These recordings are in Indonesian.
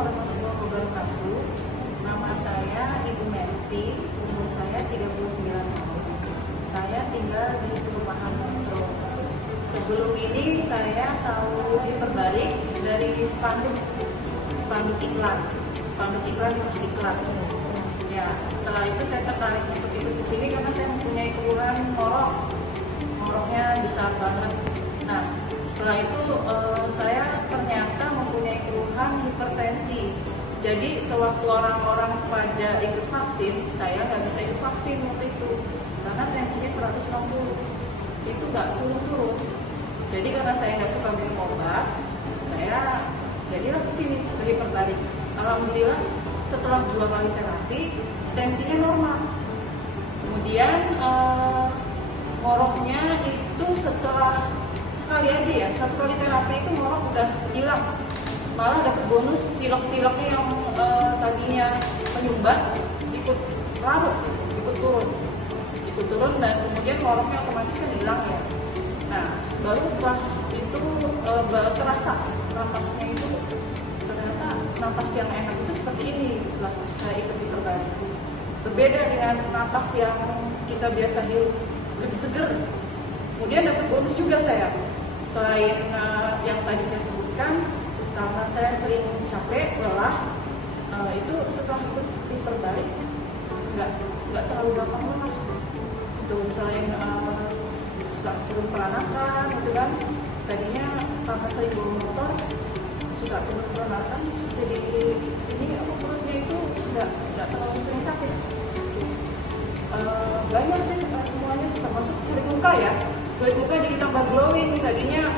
warahmatullahi wabarakatuh. Nama saya Ibu Merti, umur saya 39 tahun. Saya tinggal di perumahan Metro. Sebelum ini saya tahu hiperbalik dari spanduk iklan di Istiqlal. Ya, setelah itu saya tertarik untuk ikut ke sini karena saya mempunyai keluhan ngoroknya besar banget. Nah, setelah itu saya ternyata mempunyai keluhan hipertensi. Jadi sewaktu orang-orang pada ikut vaksin, saya nggak bisa ikut vaksin waktu itu karena tensinya 160, itu nggak turun-turun. Jadi karena saya nggak suka minum obat, saya jadilah kesini ke hiperbalik. Alhamdulillah setelah 2 kali terapi tensinya normal. Kemudian ngoroknya itu setelah sekali aja ya, 1 kali terapi itu ngorok udah hilang. Malah dapat bonus pilek-pileknya yang tadinya penyumbat ikut larut, ikut turun dan kemudian ngoroknya otomatis kan hilang ya. Nah, baru setelah itu baru terasa napasnya itu ternyata napas yang enak itu seperti ini setelah saya ikut hiperbalik. Berbeda dengan napas yang kita biasa hirup, lebih seger. Kemudian dapat bonus juga saya. Selain yang tadi saya sebutkan, karena saya sering capek, lelah, itu setelah ikut hiperbalik nggak terlalu gampang lelah. Itu selain suka turun peranakan, gitu kan. Tadinya karena sering bawa motor, suka turun peranakan, jadi ini perutnya itu nggak terlalu sering sakit. Banyak sih semuanya, termasuk kulit muka ya. Kulit muka jadi tambah glowing, tadinya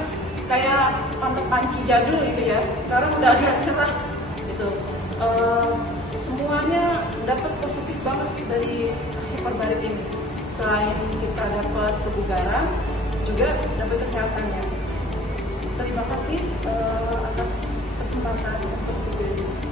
kayak panci jadul gitu ya, sekarang udah agak cerah gitu. Semuanya dapat positif banget dari hiperbalik ini. Selain kita dapat kebugaran, juga dapat kesehatannya. Terima kasih atas kesempatan untuk video ini.